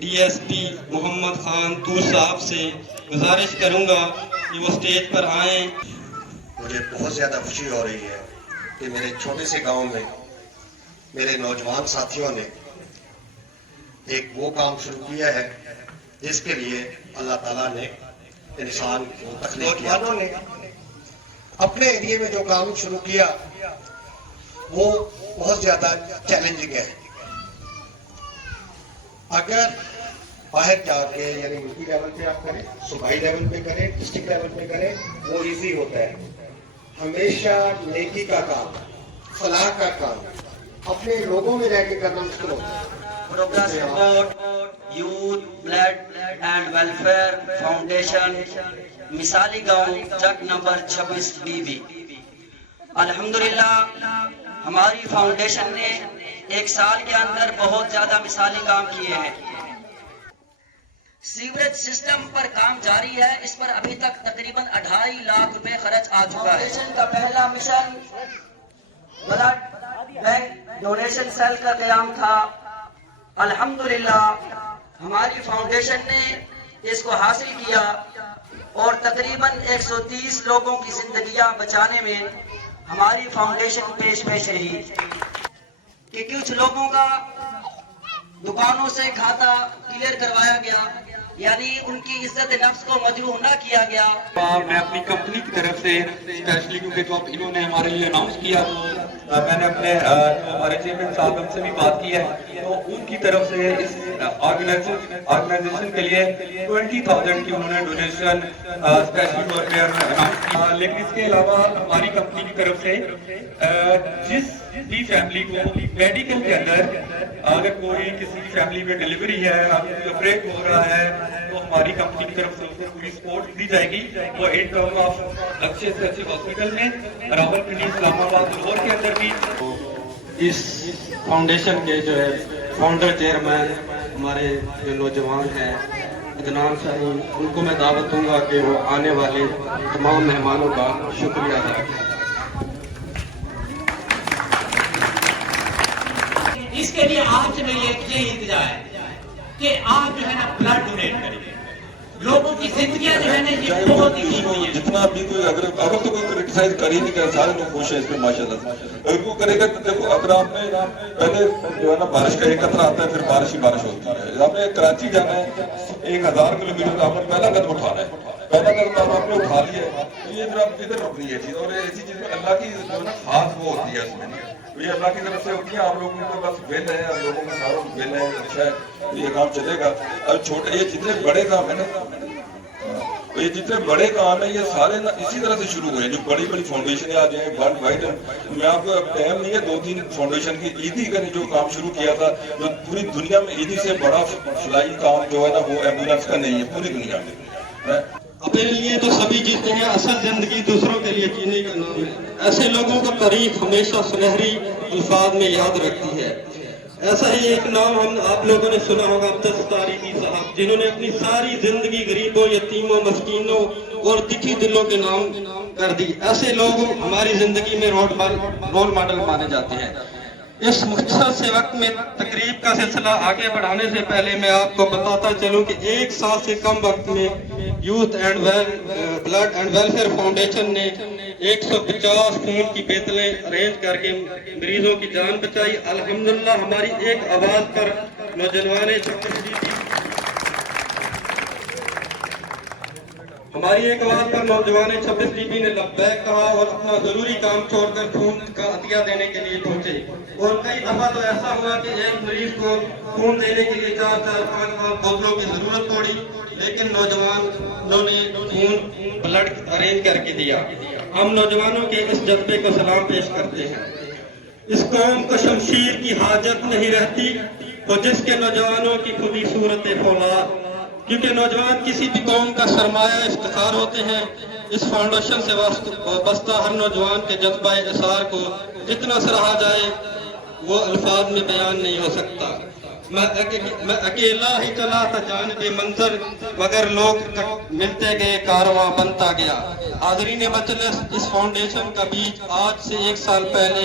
D S P Muhammad Khan طور صاحب سے گزارش کروں گا کہ وہ اسٹیج پر آئیں۔ مجھے بہت زیادہ خوشی ہو رہی ہے کہ میرے چھوٹے سے گاؤں میں میرے نوجوان ساتھیوں نے ایک وہ کام شروع کیا ہے جس کے لیے اللہ تعالیٰ نے انسان کو تخلیق کیا۔ نوجوانوں نے اپنے ایریے میں جو کام شروع کیا وہ بہت زیادہ چیلنجنگ ہے۔ اگر باہر جا کے یعنی ملکی لیول پہ آپ کریں، صوبائی لیول پہ کریں، ڈسٹرکٹ لیول پہ کریں، وہ ایزی ہوتا ہے۔ ہمیشہ نیکی کا کام، فلاح کا کام اپنے لوگوں میں رہ کے کرنا مشکل ہوتا ہے۔ Progress support youth blood and welfare foundation مثالی گاؤں چک نمبر 26 BB۔ الحمدللہ ہماری فاؤنڈیشن نے ایک سال کے اندر بہت زیادہ مثالی کام کیے ہیں۔ سیوریج سسٹم پر کام جاری ہے، اس پر ابھی تک تقریباً 2.5 لاکھ روپے خرچ آ چکا ہے۔ فاؤنڈیشن کا پہلا mission blood bank donation cell کا قیام تھا۔ الحمدللہ ہماری فاؤنڈیشن نے اس کو حاصل کیا اور تقریباً 130 لوگوں کی زندگیاں بچانے میں ہماری فاؤنڈیشن پیش رہی کہ کچھ لوگوں کا دکانوں سے کھاتا کلیئر کروایا گیا، یعنی ان کی عزت نفس کو مجروح نہ کیا گیا۔ میں اپنی کمپنی کی طرف سے اسپیشلی کیونکہ جو انہوں نے ہمارے لیے اناؤنس کیا تو میں نے اپنے ہمارے چیئرمین صاحب ہم سے بھی بات کی ہے تو ان کی طرف سے اس آرگنائزیشن کے لیے 20,000 کی انہوں نے ڈونیشن اسپیشلی طور پہ اناؤنس کی۔ لیکن اس کے علاوہ ہماری کمپنی کی طرف سے جس بھی فیملی کو میڈیکل کے اندر اگر کوئی کسی فیملی میں ڈیلیوری ہے، آپریٹ ہو رہا ہے تو ہماری کمپنی کی طرف سے اسے پوری سپورٹ دی جائے گی۔ وہ ان ٹرم آف اچھے سے اچھے ہاسپٹل میں راولپنڈی، اسلام آباد، لاہور کے اندر بھی۔ اس فاؤنڈیشن کے جو ہے فاؤنڈر چیئرمین ہمارے جو نوجوان ہیں عدنان شاہین، ان کو میں دعوت دوں گا کہ وہ آنے والے تمام مہمانوں کا شکریہ ادا کریں۔ اس کے لیے آپ سے میری ایک یہ التجا ہے کہ آپ جو ہے نا بلڈ ڈونیٹ کریں۔ لوگوں کی زندگیاں جو ہے نا یہ بہت ہی قیمتی ہیں۔ جتنا بھی کوئی اگر تو کوئی کرٹیسائز کر ہی نہیں کرے، سارے لوگ خوش ہیں اس میں ماشاءاللہ سے۔ اگر وہ کرے گا تو دیکھو اگر آپ نے پہلے جو ہے نا بارش کا ایک قطرہ آتا ہے پھر بارش ہی بارش ہوتی ہے۔ آپ نے کراچی جانا ہے 1000 کلومیٹر کا آپ نے پہلا قدم اٹھانا ہے، پہلا قدم آپ نے اٹھا لیا ہے، یہ پھر آپ کدھر رکنی ہے چیز۔ اور ایسی چیز میں اللہ کی جو ہے نا خاص وہ ہوتی ہے اس میں، یہ اللہ کی طرف سے ہوتی ہے۔ آپ لوگوں کو بس بل ہے، آپ لوگوں میں ساروں کو بل ہے، اچھا ہے یہ کام چلے گا۔ اب چھوٹے یہ جتنے بڑے کام ہیں نا، یہ جتنے بڑے کام ہیں یہ سارے نا اسی طرح سے شروع ہوئے، جو بڑی بڑی فاؤنڈیشنیں آ جائیں ورلڈ وائڈ۔ میں آپ کو ٹائم نہیں ہے، 2-3 فاؤنڈیشن کی عیدی کا جو کام شروع کیا تھا، جو پوری دنیا میں عیدی سے بڑا فلائی کام جو ہے نا وہ ایمبولینس کا نہیں ہے پوری دنیا میں۔ اپنے لیے تو سبھی جیتے ہیں، اصل زندگی دوسروں کے لیے جینے کا نام ہے۔ ایسے لوگوں کا تاریخ ہمیشہ سنہری الفاظ میں یاد رکھتی ہے۔ ایسا ہی ایک نام آپ لوگوں نے سنا ہوگا، عبدالستار تاریخی صاحب، جنہوں نے اپنی ساری زندگی غریبوں، یتیموں، مسکینوں اور دکھی دلوں کے نام کر دی۔ ایسے لوگ ہماری زندگی میں رول ماڈل مانے جاتے ہیں۔ اس مختصر سے وقت میں تقریب کا سلسلہ آگے بڑھانے سے پہلے میں آپ کو بتاتا چلوں کہ 1 سال سے کم وقت میں youth blood and welfare foundation نے 150 خون کی بوتلیں ارینج کر کے مریضوں کی جان بچائی۔ الحمدللہ ہماری ایک آواز پر نوجوان نوجوان 26 DB نے لبیک کہا اور اپنا ضروری کام چھوڑ کر خون کا عطیہ دینے کے لیے پہنچے۔ اور کئی دفعہ تو ایسا ہوا کہ ایک مریض کو خون دینے کے لیے 4-5 بوتلوں کی ضرورت پڑی، لیکن نوجوانوں نے خون بلڈ ارینج کر کے دیا۔ ہم نوجوانوں کے اس جذبے کو سلام پیش کرتے ہیں۔ اس قوم کو شمشیر کی حاجت نہیں رہتی تو جس کے نوجوانوں کی خودی صورت فولاد، کیونکہ نوجوان کسی بھی قوم کا سرمایہ افتخار ہوتے ہیں۔ اس فاؤنڈیشن سے وابستہ ہر نوجوان کے جذبہ اثار کو جتنا سراہا جائے وہ الفاظ میں بیان نہیں ہو سکتا۔ میں اکیلا ہی چلا تھا جانب منظر، مگر لوگ ملتے گئے، کارواں بنتا گیا۔ حاضرین مجلس، اس فاؤنڈیشن کا بیج آج سے 1 سال پہلے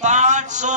500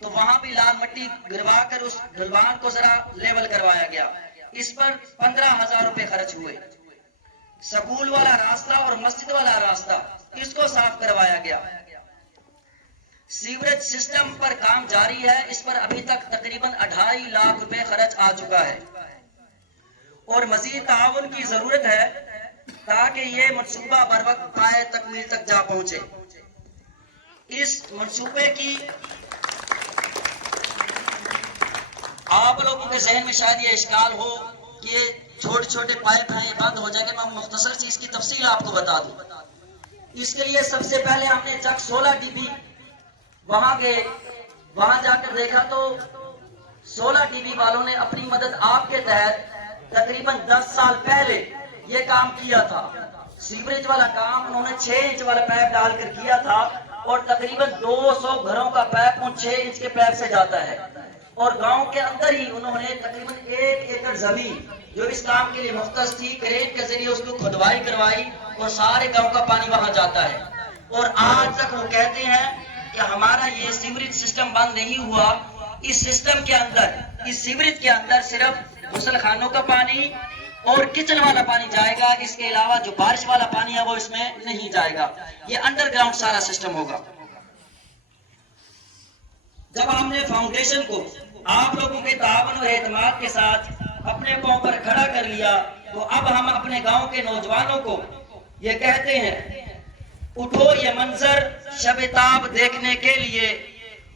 تو وہاں بھی لال مٹی گروا کر اس ڈھلوان کو ذرا لیول کروایا گیا. اس پر 15,000 روپے خرچ ہوئے. سکول والا راستہ اور مسجد والا راستہ اس کو صاف کروایا گیا. سیوریج سسٹم پر کام جاری ہے. اس پر ابھی تک تقریباً 2.5 لاکھ روپے خرچ آ چکا ہے اور مزید تعاون کی ضرورت ہے تاکہ یہ منصوبہ بر وقت پائے تکمیل تک جا پہنچے. اس منصوبے کی آپ لوگوں کے ذہن میں شاید یہ اشکال ہو کہ یہ چھوٹے چھوٹے پائپ ہیں یہ بند ہو جائے گا. میں مختصر سی اس کی تفصیل آپ کو بتا دوں. اس کے لیے سب سے پہلے ہم نے چک 16 ڈی بی وہاں گئے. وہاں جا کر دیکھا تو 16 ڈی بی والوں نے اپنی مدد آپ کے تحت تقریباً 10 سال پہلے یہ کام کیا تھا. سیوریج والا کام انہوں نے 6 انچ والا پائپ ڈال کر کیا تھا اور تقریباً 200 گھروں کا پائپ ان 6 انچ کے پائپ سے جاتا ہے. اور گاؤں کے اندر ہی انہوں نے تقریباً 1 ایکڑ زمین جو اس کام کے لیے مختص تھی کریٹ کے ذریعے اس کو کھدوائی کروائی اور سارے گاؤں کا پانی وہاں جاتا ہے. اور آج تک وہ کہتے ہیں کہ ہمارا یہ سیوریج سسٹم بند نہیں ہوا. اس سسٹم کے اندر اس سیوریج کے اندر صرف غسل خانوں کا پانی اور کچن والا پانی جائے گا. اس کے علاوہ جو بارش والا پانی ہے وہ اس میں نہیں جائے گا. یہ انڈر گراؤنڈ سارا سسٹم ہوگا. جب ہم نے فاؤنڈیشن کو آپ لوگوں کے تعاون اور اعتماد کے ساتھ اپنے پاؤں پر کھڑا کر لیا تو اب ہم اپنے گاؤں کے نوجوانوں کو یہ کہتے ہیں اٹھو یہ منظر شب تاب دیکھنے کے لیے,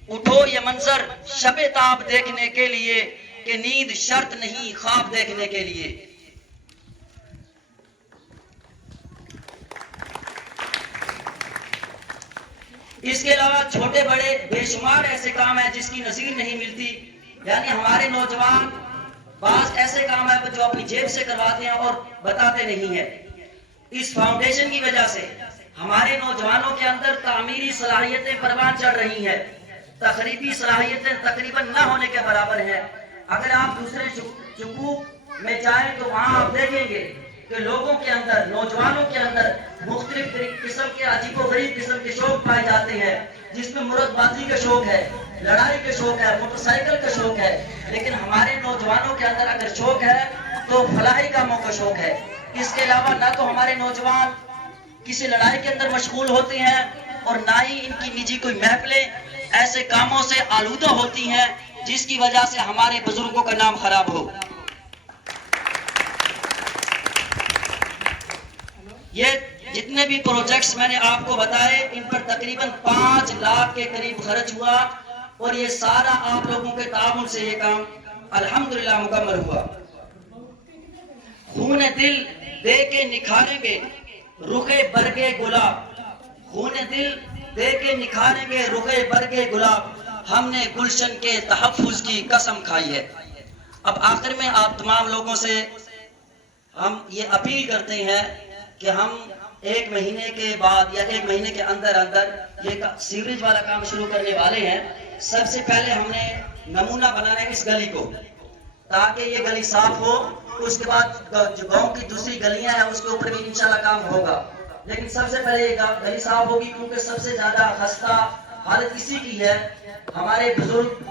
اٹھو یہ منظر شب تاب دیکھنے کے لیے کہ نیند شرط نہیں خواب دیکھنے کے لیے. اس کے علاوہ چھوٹے بڑے بے شمار ایسے کام ہیں جس کی نظیر نہیں ملتی. یعنی ہمارے نوجوان بعض ایسے کام ہیں جو اپنی جیب سے کرواتے ہیں اور بتاتے نہیں ہیں. اس فاؤنڈیشن کی وجہ سے ہمارے نوجوانوں کے اندر تعمیری صلاحیتیں پروان چڑھ رہی ہیں. تخریبی صلاحیتیں تقریباً نہ ہونے کے برابر ہیں. اگر آپ دوسرے چکوک میں جائیں تو وہاں آپ دیکھیں گے کہ لوگوں کے اندر, نوجوانوں کے اندر مختلف قسم کے عجیب و غریب قسم کے شوق پائے جاتے ہیں, جس میں مرد بازی کا شوق ہے, لڑائی کا شوق ہے, موٹر سائیکل کا شوق ہے. لیکن ہمارے نوجوانوں کے اندر اگر شوق ہے تو فلاحی کاموں کا شوق ہے. اس کے علاوہ نہ تو ہمارے نوجوان کسی لڑائی کے اندر مشغول ہوتے ہیں اور نہ ہی ان کی نجی کوئی محفلیں ایسے کاموں سے آلودہ ہوتی ہیں جس کی وجہ سے ہمارے بزرگوں کا نام خراب ہو. یہ جتنے بھی پروجیکٹس میں نے آپ کو بتائے ان پر تقریباً 5 لاکھ کے قریب خرچ ہوا اور یہ سارا آپ لوگوں کے تعاون سے یہ کام الحمدللہ مکمل ہوا. خون دل دے کے نکھاریں گے رخے برگے گلاب, خون دل دے کے نکھاریں گے رخے برگے گلاب, ہم نے گلشن کے تحفظ کی قسم کھائی ہے. اب آخر میں آپ تمام لوگوں سے ہم یہ اپیل کرتے ہیں کہ ہم 1 مہینے کے بعد یا 1 مہینے کے اندر یہ سیوریج والا کام شروع کرنے والے ہیں. سب سے پہلے ہم نے نمونہ بنانا ہے اس گلی کو تاکہ یہ گلی صاف ہو. اس کے بعد جو گاؤں کی دوسری گلیاں ہیں اس کے اوپر بھی انشاءاللہ کام ہوگا. لیکن سب سے پہلے یہ گلی صاف ہوگی کیونکہ سب سے زیادہ خستہ حالت اسی کی ہے. ہمارے بزرگ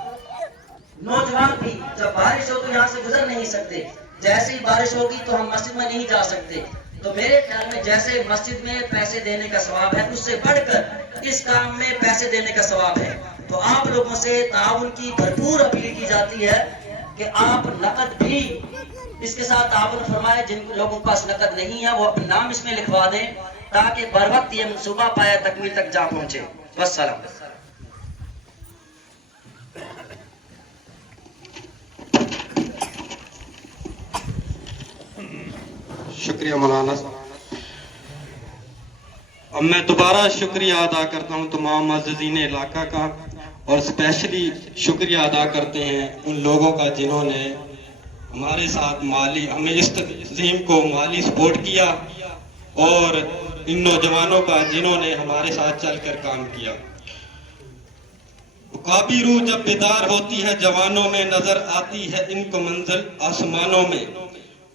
نوجوان بھی جب بارش ہو تو یہاں سے گزر نہیں سکتے. جیسے ہی بارش ہوگی تو ہم مسجد میں نہیں جا سکتے. تو میرے خیال میں جیسے مسجد میں پیسے دینے کا ثواب ہے اس سے بڑھ کر اس کام میں پیسے دینے کا ثواب ہے. تو آپ لوگوں سے تعاون کی بھرپور اپیل کی جاتی ہے کہ آپ نقد بھی اس کے ساتھ تعاون فرمائیں. جن لوگوں کے پاس نقد نہیں ہے وہ اپنا نام اس میں لکھوا دیں تاکہ بر وقت یہ منصوبہ پایا تکمیل تک جا پہنچے. والسلام. شکریہ مولانا. اب میں دوبارہ شکریہ ادا کرتا ہوں تمام معززین علاقہ کا اور اسپیشلی شکریہ ادا کرتے ہیں ان لوگوں کا جنہوں نے ہمارے ساتھ ہمیں اس تنظیم کو مالی سپورٹ کیا اور ان نوجوانوں کا جنہوں نے ہمارے ساتھ چل کر کام کیا. عقابی روح جب بیدار ہوتی ہے جوانوں میں نظر آتی ہے ان کو منزل آسمانوں میں.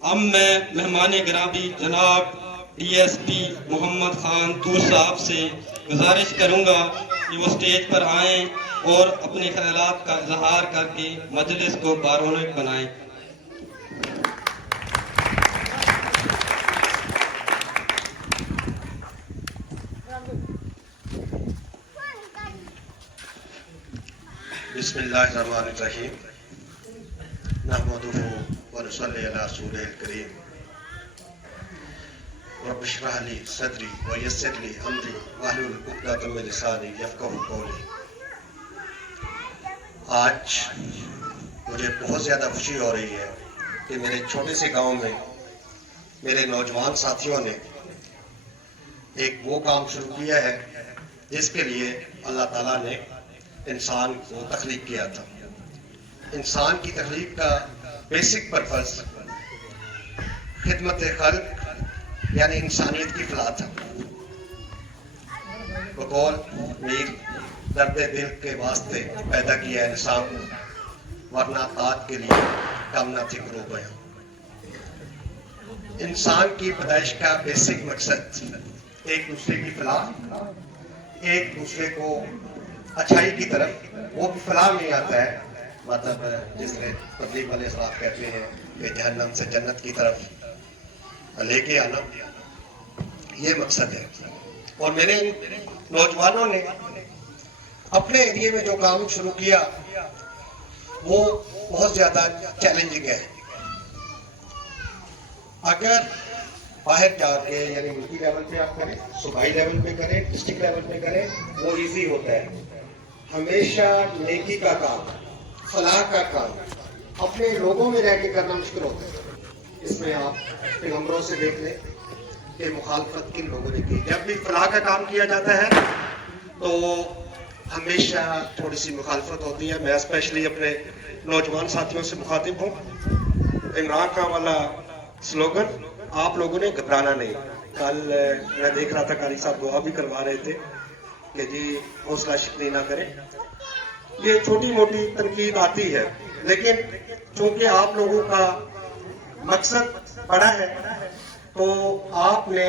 اب میں مہمان گرامی جناب D S P Muhammad Khan طور صاحب سے گزارش کروں گا کہ وہ اسٹیج پر آئیں اور اپنے خیالات کا اظہار کر کے مجلس کو بارونق بنائیں. بسم اللہ الرحمن الرحیم. نحمدہ ونصلی علی رسولہ الکریم. رب اشرح لی صدری ویسر لی امری واحلل عقدۃ من لسانی یفقہوا قولی. آج مجھے بہت زیادہ خوشی ہو رہی ہے کہ میرے چھوٹے سے گاؤں میں میرے نوجوان ساتھیوں نے ایک وہ کام شروع کیا ہے جس کے لیے اللہ تعالیٰ نے انسان کو تخلیق کیا تھا. انسان کی تخلیق کا بیسک پرپس خدمت خلق یعنی انسانیت کی فلاح تھا. بقول میر درد دل کے واسطے پیدا کیا انسان کو، ورنہ تاج کے لیے کم نہ تھی گروہ بیاں. انسان کی پیدائش کا بیسک مقصد ایک دوسرے کی فلاح، ایک دوسرے کو اچھائی کی طرف، وہ بھی فلاح میں آتا ہے، مطلب جس طرح تبلیغ والے حضرات کہتے ہیں کہ جہنم سے جنت کی طرف لے کے آنا، یہ مقصد ہے. اور میرے نوجوانوں نے اپنے ایریے میں جو کام شروع کیا وہ بہت زیادہ چیلنجنگ ہے. اگر باہر جا کے یعنی ملکی لیول پہ آپ کریں، صوبائی لیول پہ کریں، ڈسٹرکٹ لیول پہ کریں، وہ ایزی ہوتا ہے. ہمیشہ نیکی کا کام، فلاح کا کام اپنے لوگوں میں رہ کے کرنا مشکل ہوتا ہے. اس میں آپ پیغمبروں سے دیکھ لیں کہ مخالفت کن لوگوں نے کی. جب بھی فلاح کا کام کیا جاتا ہے تو ہمیشہ تھوڑی سی مخالفت ہوتی ہے. میں اسپیشلی اپنے نوجوان ساتھیوں سے مخاطب ہوں. عمران خان والا سلوگن آپ لوگوں نے گھبرانا نہیں. کل میں دیکھ رہا تھا قاری صاحب دعا بھی کروا رہے تھے کہ جی حوصلہ شکنی نہ کریں. یہ چھوٹی موٹی تنقید آتی ہے، لیکن چونکہ آپ لوگوں کا مقصد بڑا ہے تو آپ نے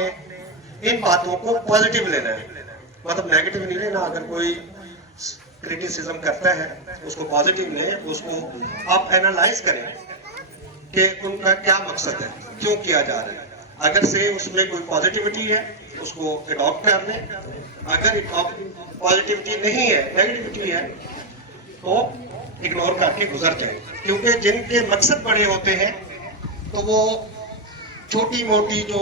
ان باتوں کو پازیٹیو لینا ہے، مطلب نیگیٹو نہیں لینا. اگر کوئی کرٹیسزم کرتا ہے اس کو پازیٹیو لیں، اس کو آپ اینالائز کریں کہ ان کا کیا مقصد ہے، کیوں کیا جا رہا ہے. اگر سے اس میں کوئی پازیٹیوٹی ہے اس کو اڈاپٹ کر لیں، اگر پازیٹیوٹی نہیں ہے، نیگیٹیوٹی ہے تو اگنور کر کے گزر جائیں. کیونکہ جن کے مقصد بڑے ہوتے ہیں تو وہ چھوٹی موٹی جو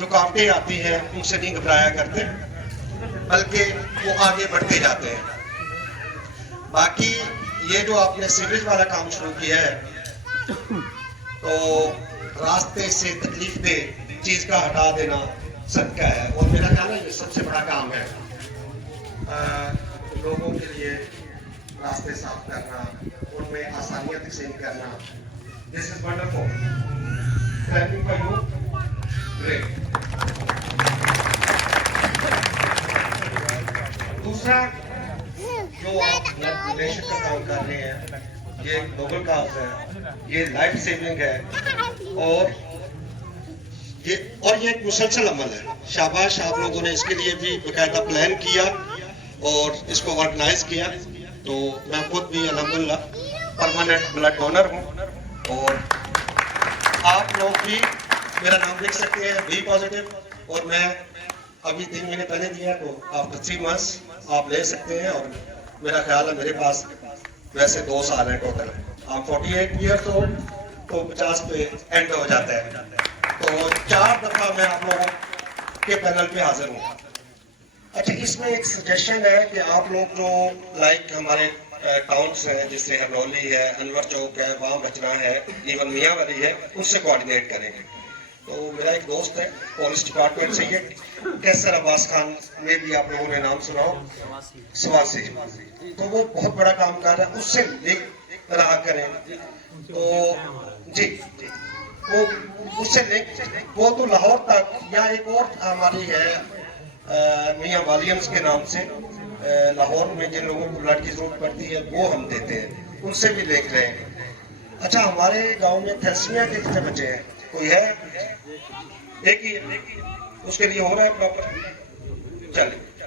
رکاوٹیں آتی ہیں ان سے نہیں گھبرایا کرتے، بلکہ وہ آگے بڑھتے جاتے ہیں. باقی یہ جو آپ نے سیوریج والا کام شروع کیا ہے تو راستے سے تکلیف دہ چیز کا ہٹا دینا صدقہ ہے. اور میرا خیال ہے یہ سب سے بڑا کام ہے، لوگوں کے لیے راستے صاف کرنا، ان میں آسانیاں تقسیم کرنا. This is wonderful. Thank you for you. Great. دوسرا جو آپ نیشن کا کام کر رہے ہیں یہ گلوبل کاز ہے، یہ لائف سیونگ ہے، اور یہ ایک مسلسل عمل ہے. شاباش آپ لوگوں نے اس کے لیے بھی باقاعدہ پلان کیا اور اس کو آرگنائز کیا. تو میں خود بھی الحمدللہ پرماننٹ بلڈ ڈونر ہوں، اور آپ لوگ بھی میرا نام لکھ سکتے ہیں بی پازیٹیو. اور میں ابھی 3 مہینے پہلے دیا تو آفٹر 3 months آپ لے سکتے ہیں. اور میرا خیال ہے میرے پاس ویسے 2 سال ہیں ٹوٹل. آپ 48 ایئرس ہو تو 50 پہ اینڈ ہو جاتا ہے. تو 4 دفعہ میں آپ لوگوں کے پینل پہ حاضر ہوں. اچھا، اس میں ایک سجیشن ہے کہ آپ لوگ جو لائک ہمارے ٹاؤنس ہیں جس سے ہرنولی ہے، انور چوک ہے، وہاں بچنا ہے، ایون میاں والی ہے، ان سے کوآرڈینیٹ کریں گے. تو میرا ایک دوست ہے پولیس ڈپارٹمنٹ سے، یہ کیسر عباس خان میں بھی آپ لوگوں نے نام سنا ہو، سواسی، تو وہ بہت بڑا کام کر رہا ہے. اس سے لنک رہا کریں. تو جی وہ اس سے لنک، وہ تو لاہور تک، یا ایک اور ہماری ہے میاں والیمز کے نام سے، لاہور میں جن لوگوں کو بلڈ کی ضرورت پڑتی ہے وہ ہم دیتے ہیں، ان سے بھی دیکھ رہے ہیں. اچھا، ہمارے گاؤں میں تھیلسیمیا کے کتنے بچے ہیں؟ کوئی ہے؟ ایک ہی اس کے لیے ہو رہا ہے پراپر؟ چلیے.